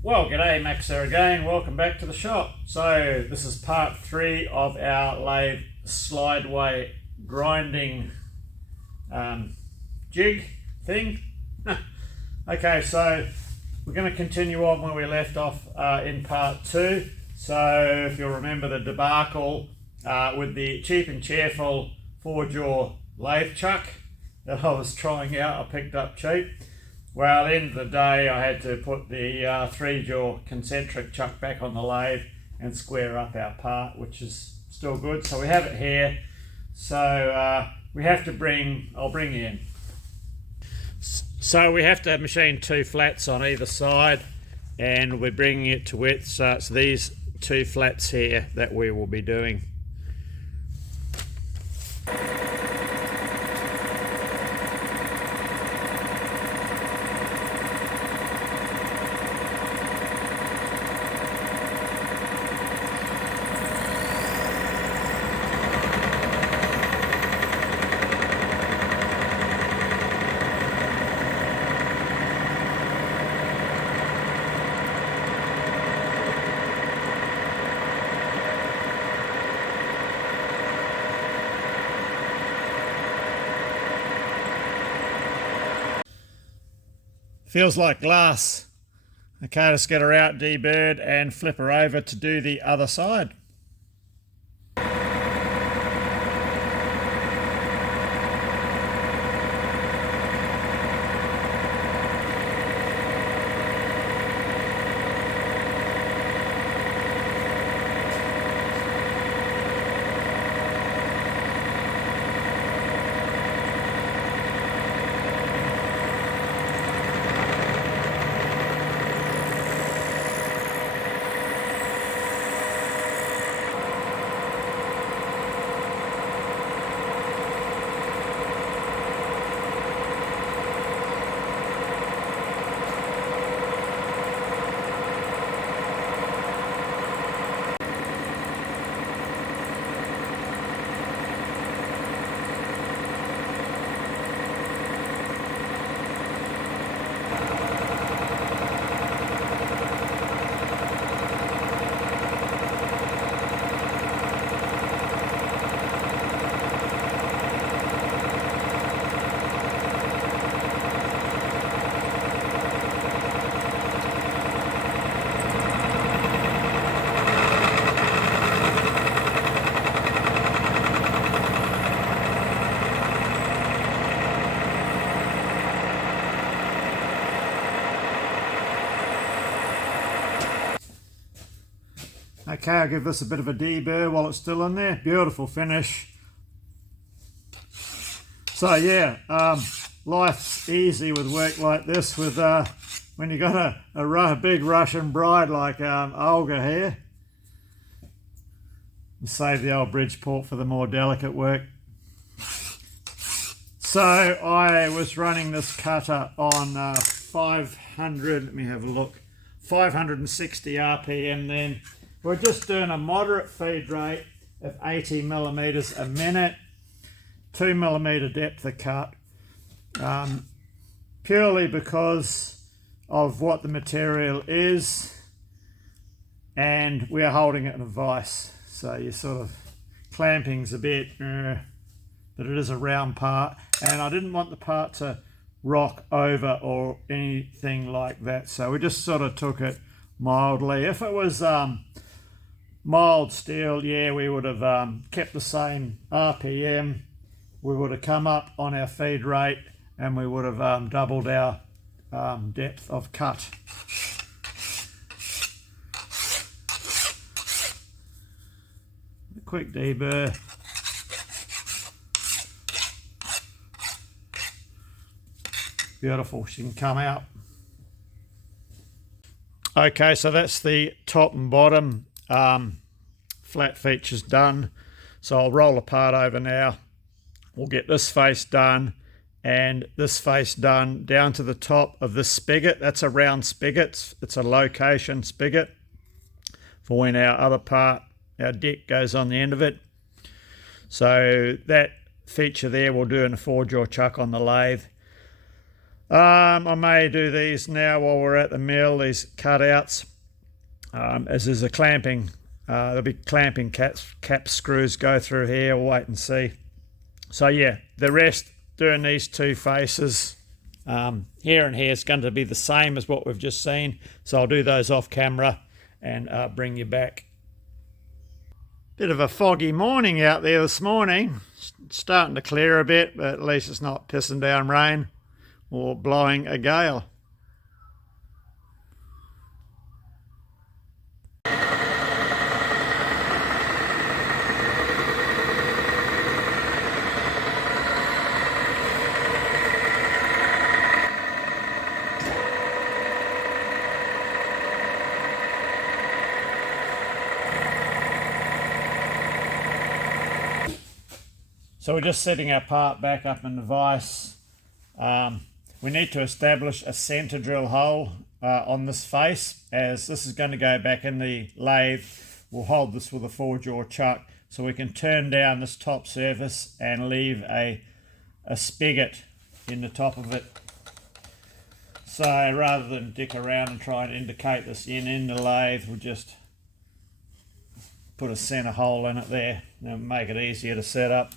Well, g'day, Max here again. Welcome back to the shop. So this is part 3 of our lathe slideway grinding jig thing. Okay, so we're going to continue on where we left off in part 2. So if you'll remember the debacle with the cheap and cheerful 4-jaw lathe chuck that I was trying out, I picked up cheap. Well, at the end of the day, I had to put the 3-jaw concentric chuck back on the lathe and square up our part, which is still good. So we have it here. So we have to I'll bring you in. So we have to machine 2 flats on either side, and we're bringing it to width. So it's these 2 flats here that we will be doing. Feels like glass. Okay, let's get her out, D-Bird, and flip her over to do the other side. Okay, I'll give this a bit of a D-Burr while it's still in there. Beautiful finish. So yeah, life's easy with work like this, with when you got a big Russian bride like Olga here. Save the old Bridgeport for the more delicate work. So I was running this cutter on 500, let me have a look, 560 RPM then. We're just doing a moderate feed rate of 80 millimeters a minute, 2 millimeter depth of cut, purely because of what the material is, and we're holding it in a vise. So your sort of clamping's a bit, but it is a round part, and I didn't want the part to rock over or anything like that. So we just sort of took it mildly. If it was mild steel, yeah, we would have kept the same RPM. We would have come up on our feed rate, and we would have doubled our depth of cut. A quick D-Burr. Beautiful, she can come out. Okay, so that's the top and bottom flat features done. So I'll roll the part over now. We'll get this face done and this face done down to the top of this spigot. That's a round spigot. It's a location spigot for when our other part, our deck, goes on the end of it. So that feature there we'll do in a 4-jaw chuck on the lathe. I may do these now while we're at the mill, these cutouts, as there's a clamping, there'll be clamping cap screws go through here. We'll wait and see. So yeah, the rest, doing these two faces, here and here is going to be the same as what we've just seen. So I'll do those off camera and bring you back. Bit of a foggy morning out there this morning. It's starting to clear a bit, but at least it's not pissing down rain or blowing a gale. So we're just setting our part back up in the vise. We need to establish a centre drill hole on this face, as this is going to go back in the lathe. We'll hold this with a 4-jaw chuck so we can turn down this top surface and leave a spigot in the top of it. So rather than dick around and try and indicate this in the lathe, we'll just put a centre hole in it there and make it easier to set up.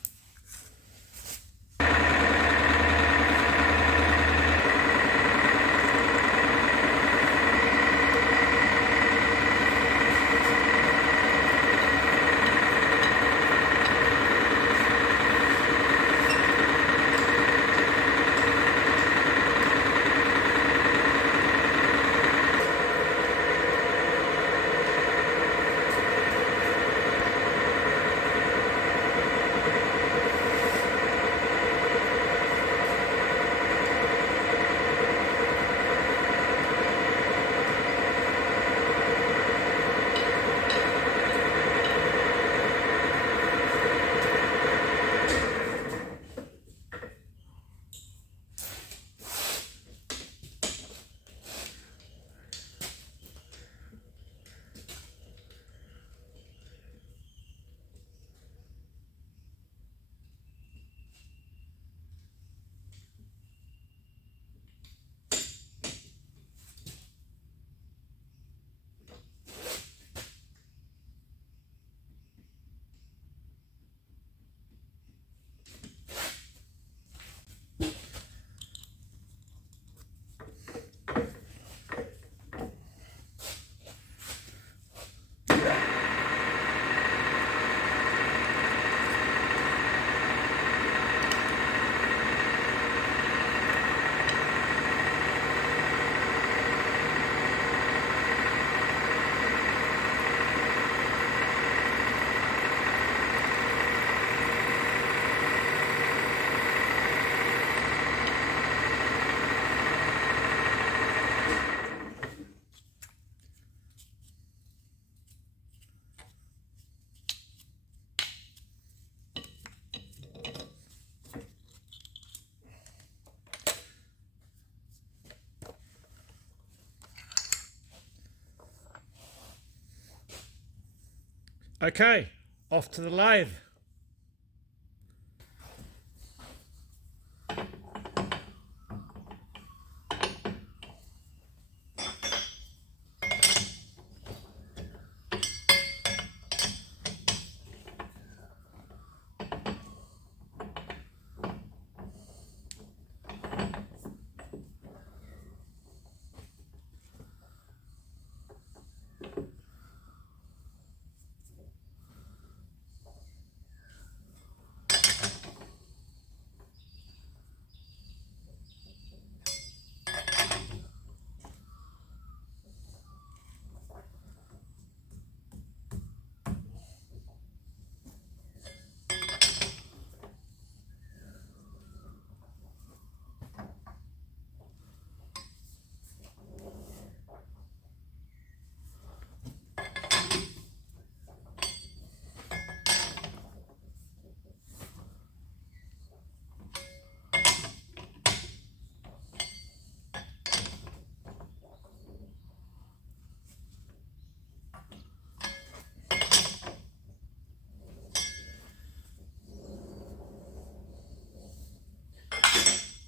Okay, off to the lathe.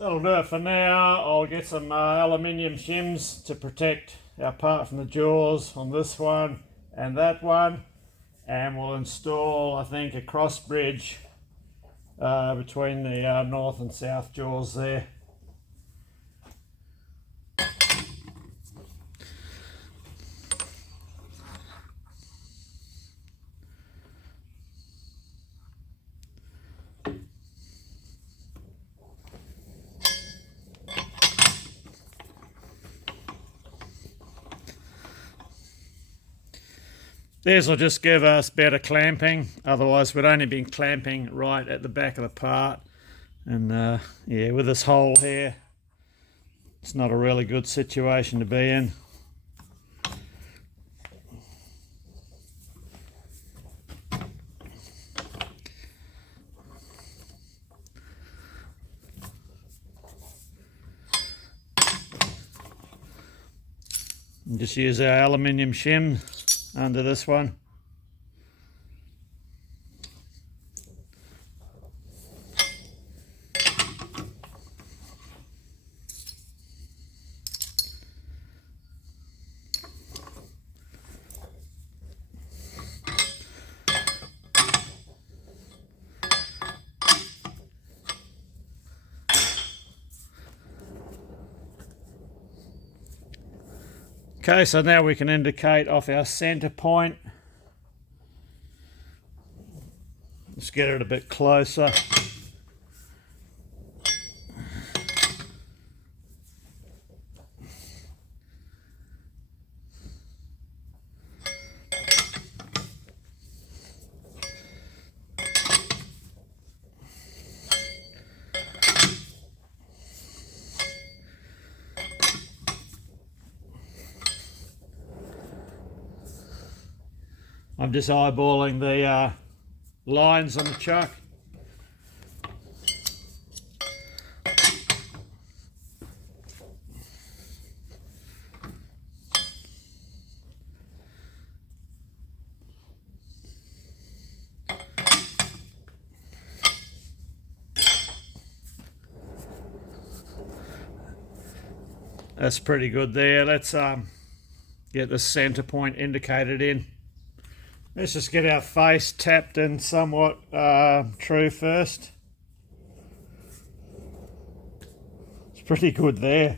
that'll do it for now. I'll get some aluminium shims to protect our part from the jaws on this one and that one, and we'll install, I think, a cross bridge between the north and south jaws there. This will just give us better clamping, otherwise we'd only been clamping right at the back of the part. And yeah, with this hole here, it's not a really good situation to be in. And just use our aluminium shim under this one. Okay, so now we can indicate off our center point. Let's get it a bit closer. I'm just eyeballing the lines on the chuck. That's pretty good there. Let's get the center point indicated in. Let's just get our face tapped in somewhat true first. It's pretty good there.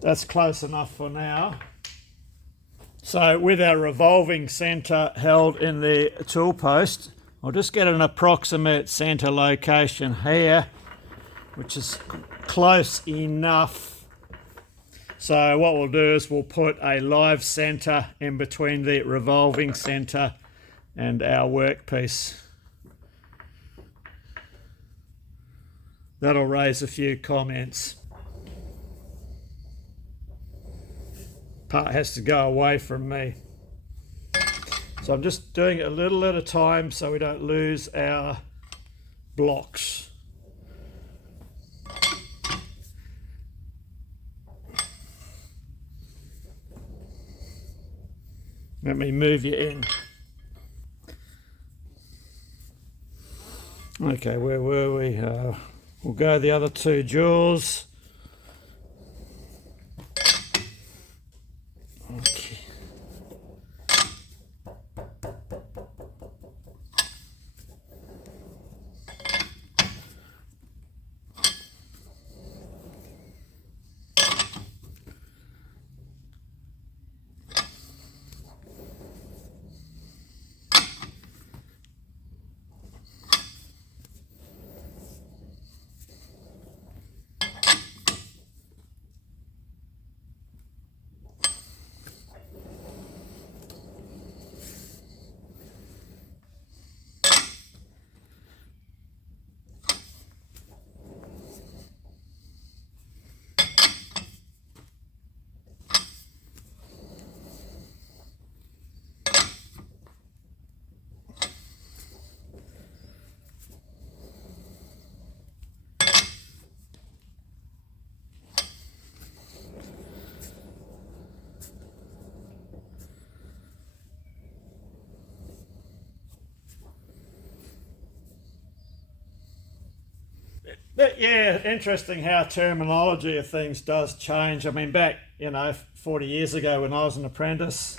That's close enough for now. So with our revolving centre held in the tool post, I'll just get an approximate centre location here, which is close enough. So what we'll do is we'll put a live centre in between the revolving centre and our workpiece. That'll raise a few comments. Part has to go away from me. So I'm just doing it a little at a time so we don't lose our blocks. Let me move you in. Okay, where were we? We'll go the other two jaws. Okay. Yeah, interesting how terminology of things does change. I mean, back, 40 years ago when I was an apprentice,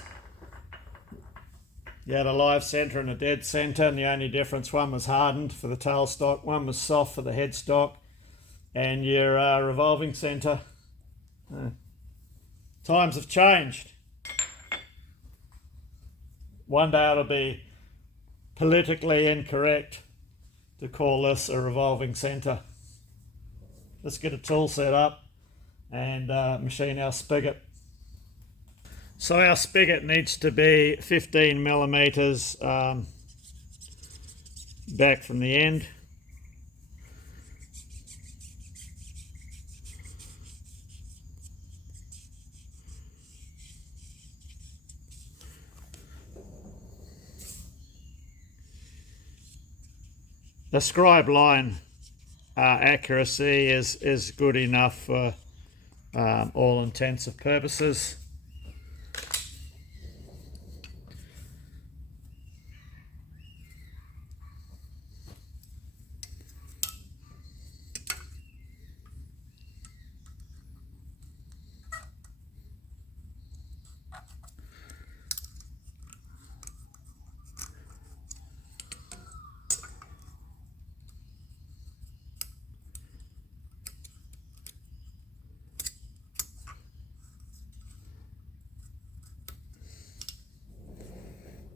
you had a live centre and a dead centre, and the only difference, one was hardened for the tailstock, one was soft for the headstock, and your revolving centre. Times have changed. One day it'll be politically incorrect to call this a revolving centre. Let's get a tool set up and machine our spigot. So our spigot needs to be 15 millimeters back from the end. The scribe line accuracy is good enough for all intents and purposes.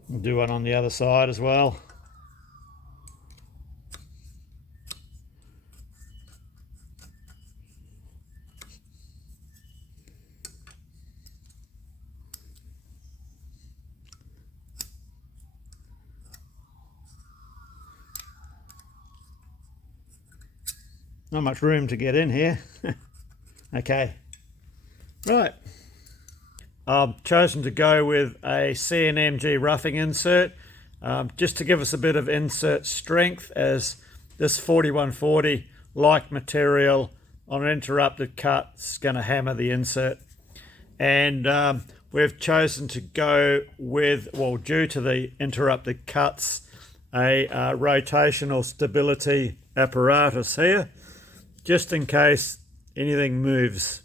We'll do one on the other side as well. Not much room to get in here. Okay, right. I've chosen to go with a C&MG roughing insert just to give us a bit of insert strength, as this 4140 like material on an interrupted cut is going to hammer the insert. And we've chosen to go with, well, due to the interrupted cuts, a rotational stability apparatus here, just in case anything moves.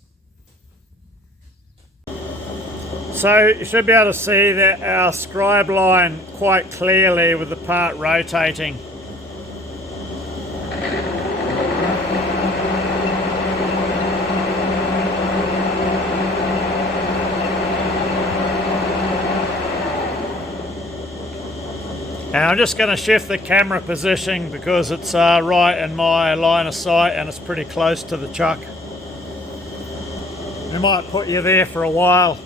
So you should be able to see that our scribe line quite clearly with the part rotating. And I'm just going to shift the camera position because it's right in my line of sight and it's pretty close to the chuck. We might put you there for a while.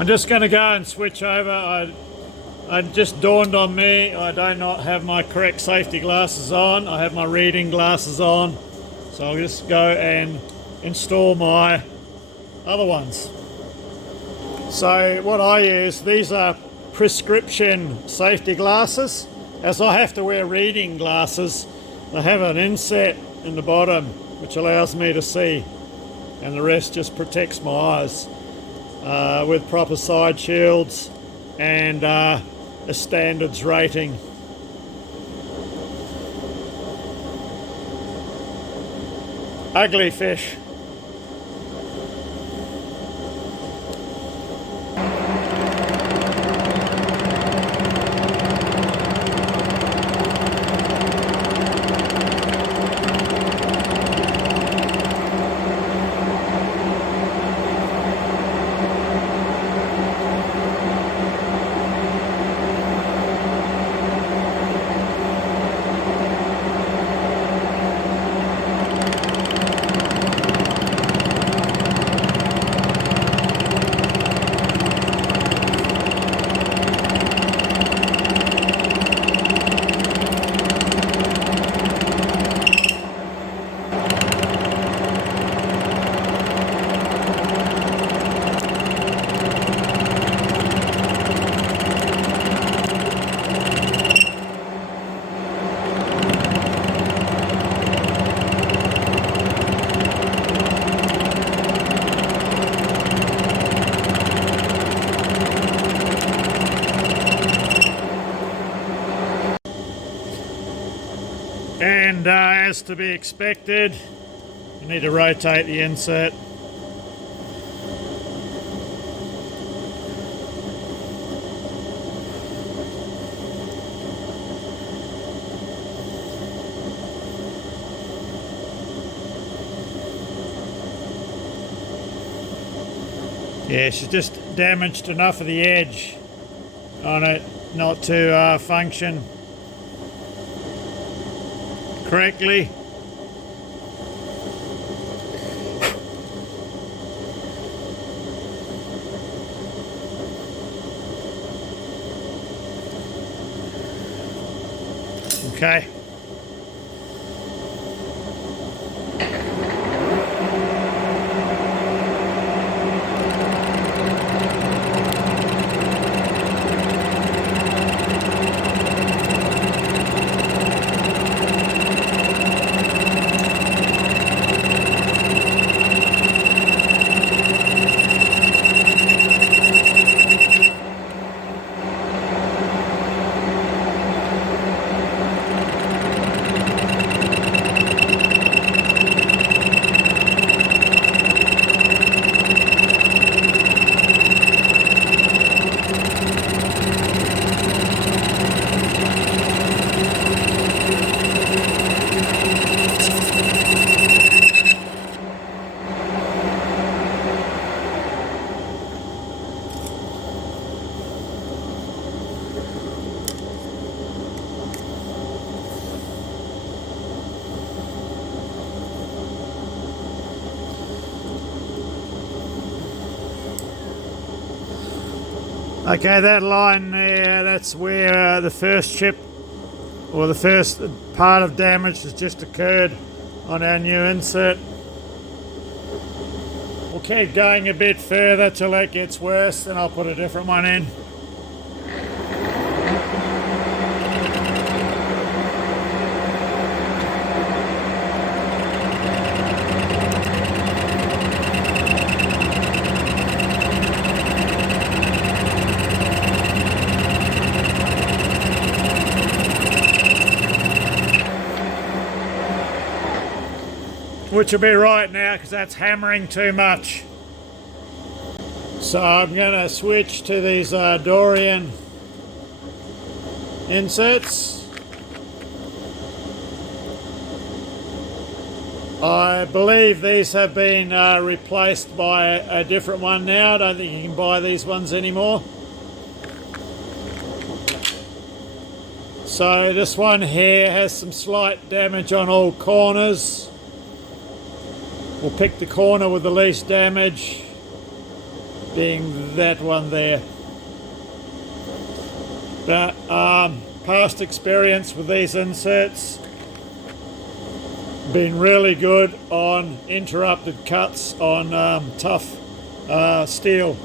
I'm just going to go and switch over. It just dawned on me I do not have my correct safety glasses on. I have my reading glasses on. So I'll just go and install my other ones. So what I use, these are prescription safety glasses. As I have to wear reading glasses, they have an inset in the bottom which allows me to see, and the rest just protects my eyes. With proper side shields and a standards rating. Ugly fish. And as to be expected, you need to rotate the insert. Yeah, she's just damaged enough of the edge on it not to function correctly. Okay. Okay, that line there, that's where the first chip or the first part of damage has just occurred on our new insert. We'll keep going a bit further till that gets worse, then I'll put a different one in. Which will be right now because that's hammering too much. So I'm going to switch to these Dorian inserts. I believe these have been replaced by a different one now. I don't think you can buy these ones anymore. So this one here has some slight damage on all corners. We'll pick the corner with the least damage, being that one there. But past experience with these inserts, been really good on interrupted cuts on tough steel.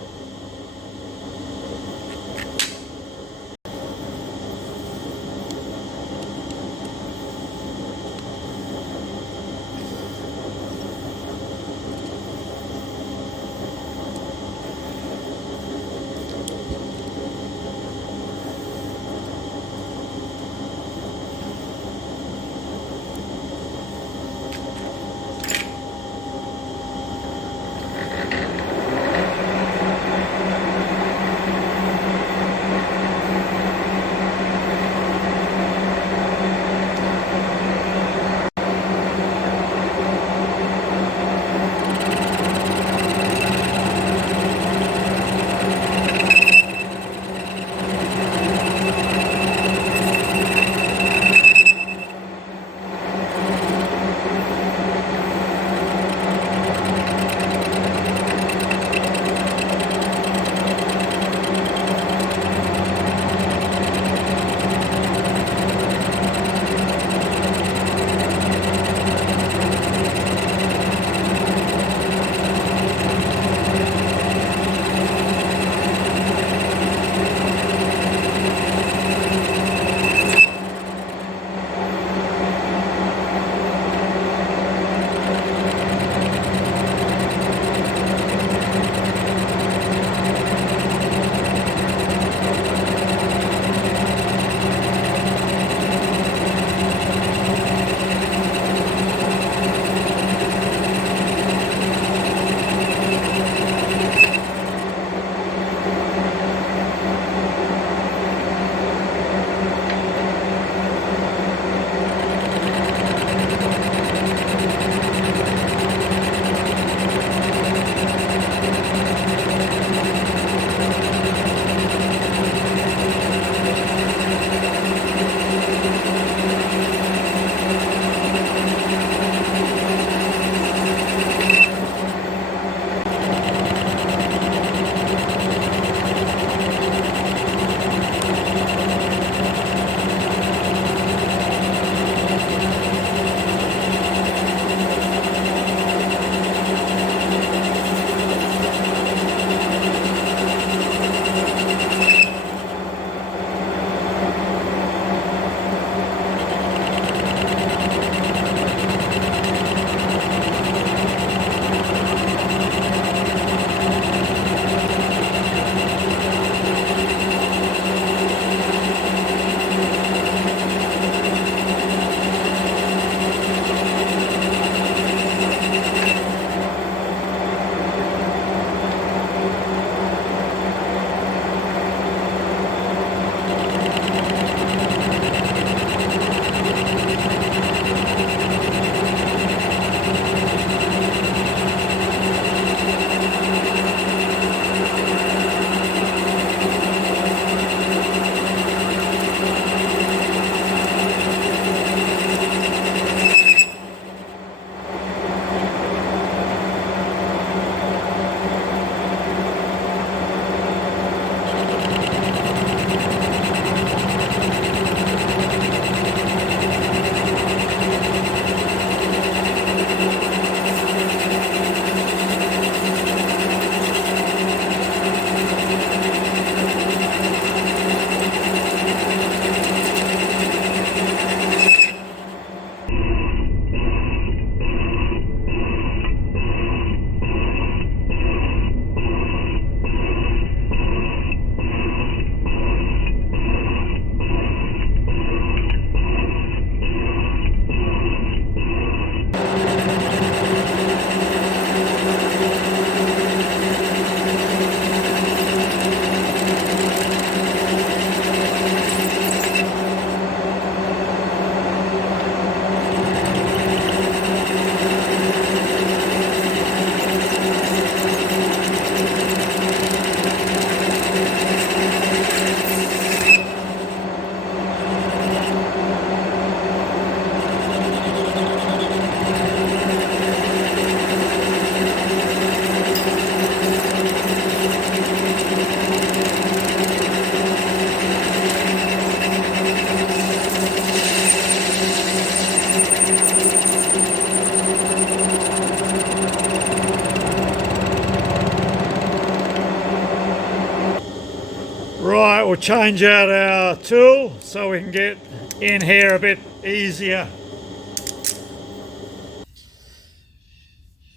Alright, we'll change out our tool so we can get in here a bit easier.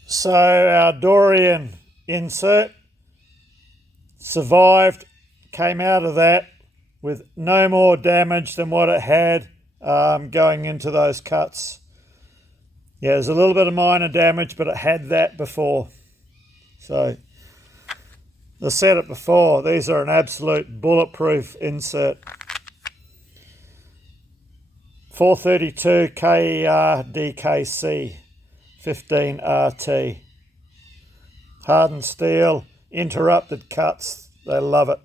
So our Dorian insert survived, came out of that with no more damage than what it had going into those cuts. Yeah, there's a little bit of minor damage, but it had that before. So, I said it before, these are an absolute bulletproof insert. 432 KER DKC 15 RT. Hardened steel, interrupted cuts, they love it.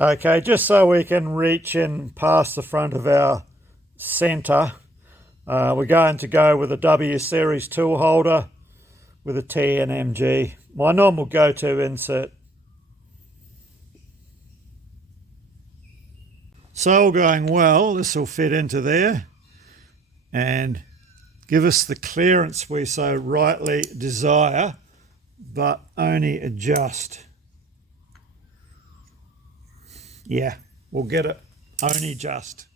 Okay, just so we can reach in past the front of our centre, we're going to go with a W series tool holder with a T and MG. My normal go-to insert. So all going well, this will fit into there and give us the clearance we so rightly desire, but only adjust. Yeah, we'll get it only just.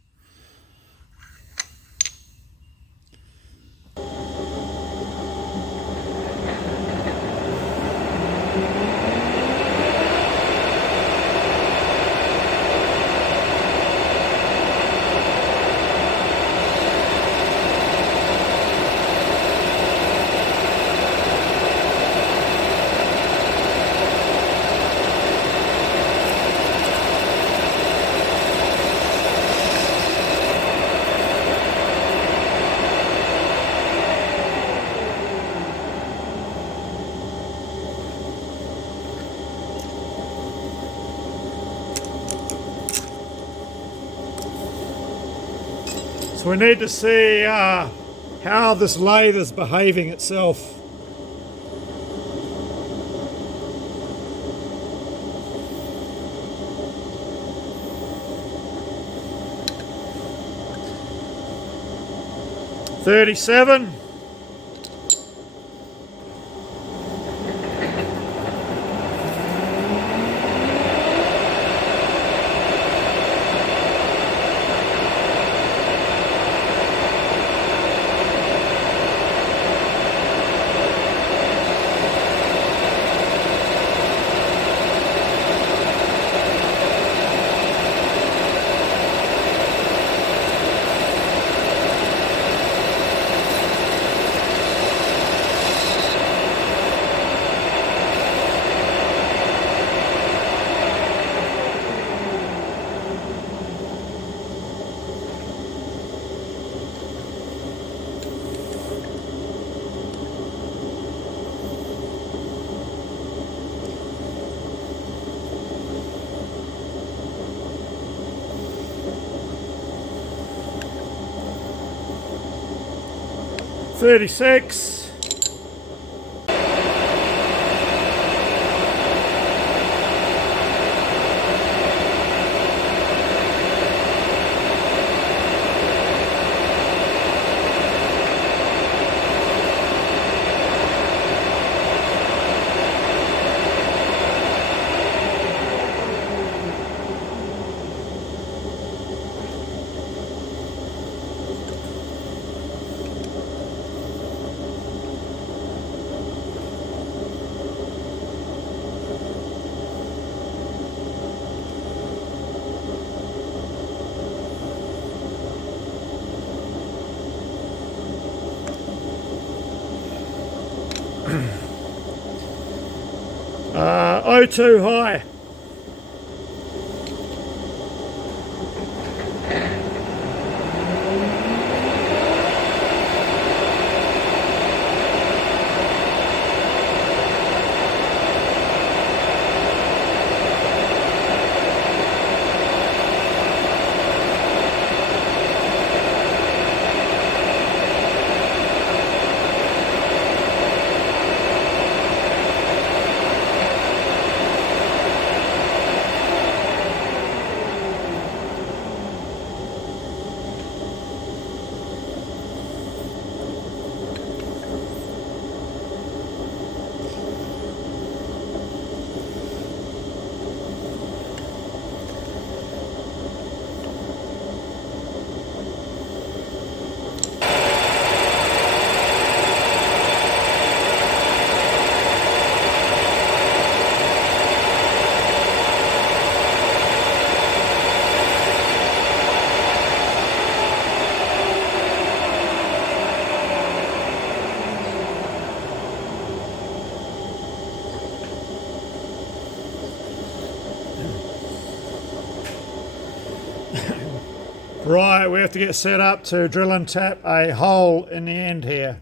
So we need to see how this lathe is behaving itself. $37. $36. O2 high. Right, we have to get set up to drill and tap a hole in the end here.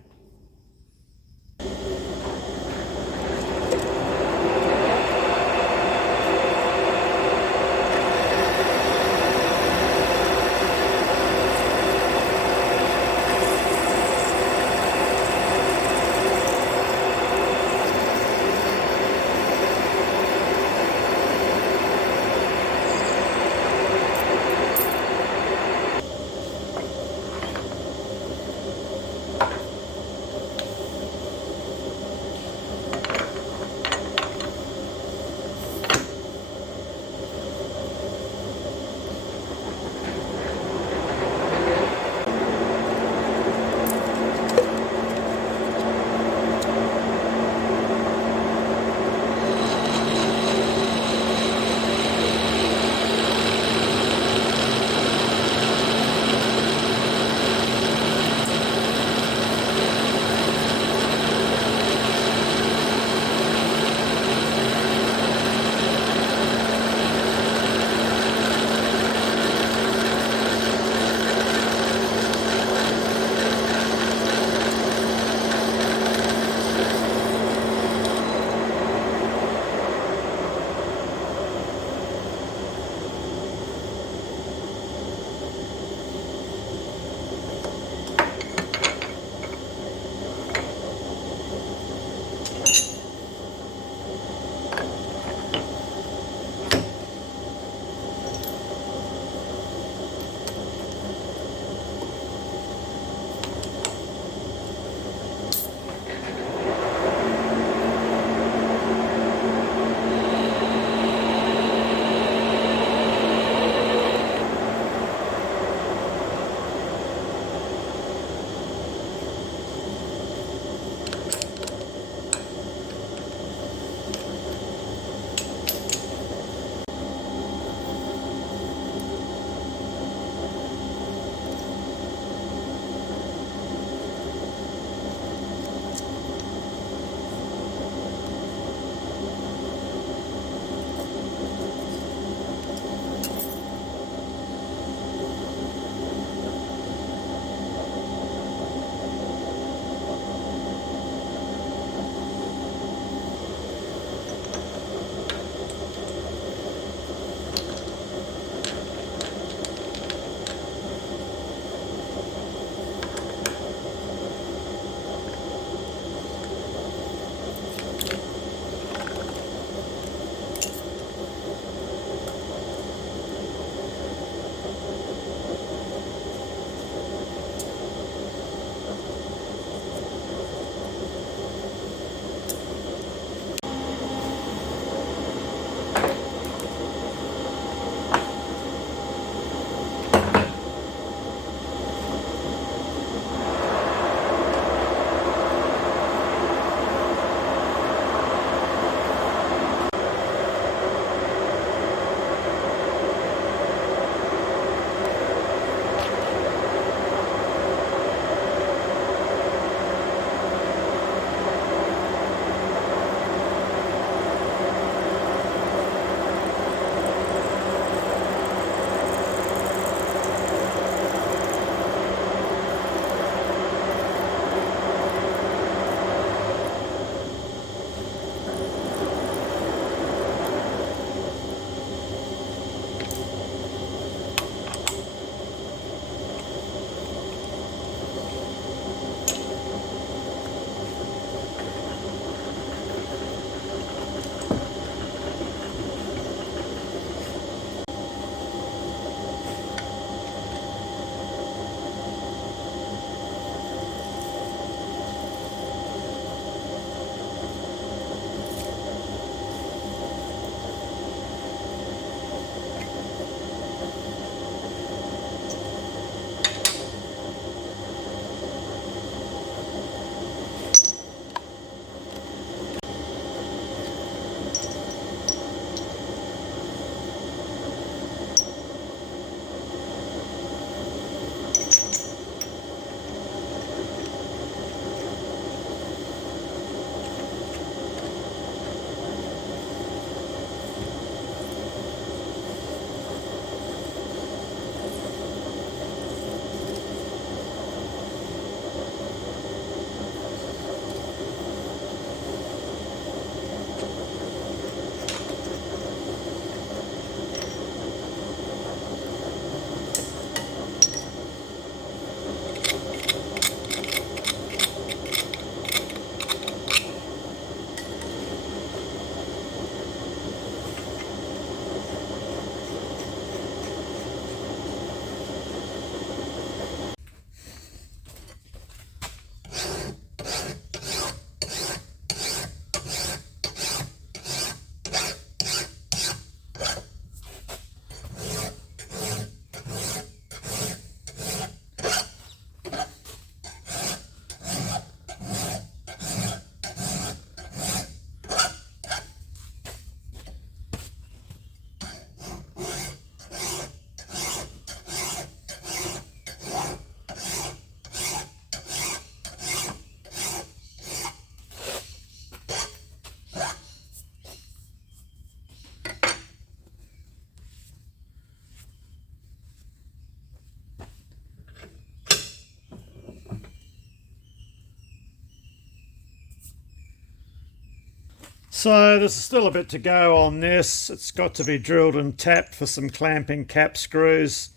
So there's still a bit to go on this. It's got to be drilled and tapped for some clamping cap screws,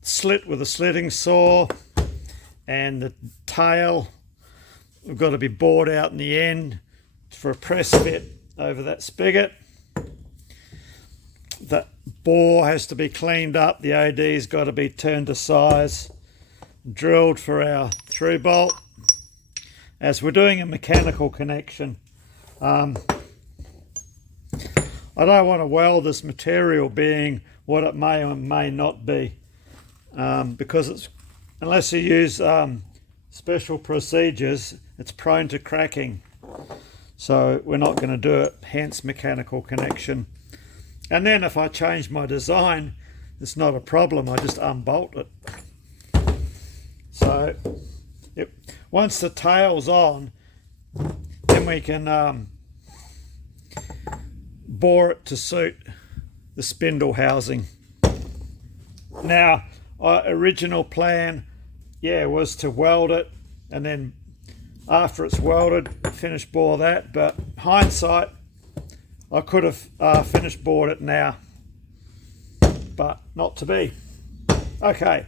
slit with a slitting saw, and the tail we've got to be bored out in the end for a press fit over that spigot. The bore has to be cleaned up, the OD's got to be turned to size, drilled for our through bolt, as we're doing a mechanical connection. I don't want to weld this material being what it may or may not be, because it's, unless you use special procedures, it's prone to cracking. So we're not going to do it, hence mechanical connection. And then if I change my design, it's not a problem, I just unbolt it. So once the tail's on, then we can bore it to suit the spindle housing. Now, our original plan, was to weld it, and then after it's welded, finish bore that, but hindsight, I could have finished bored it now, but not to be. Okay,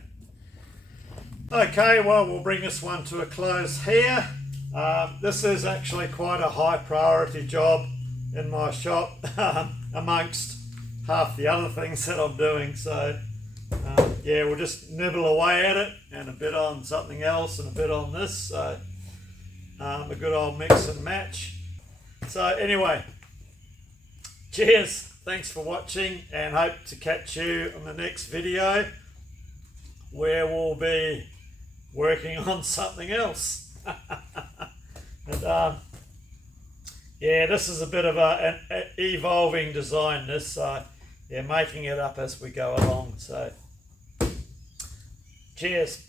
well, we'll bring this one to a close here. This is actually quite a high priority job in my shop, amongst half the other things that I'm doing. So we'll just nibble away at it, and a bit on something else and a bit on this. So a good old mix and match. So anyway, cheers, thanks for watching, and hope to catch you on the next video where we'll be working on something else. And this is a bit of an evolving design, this, making it up as we go along. So cheers.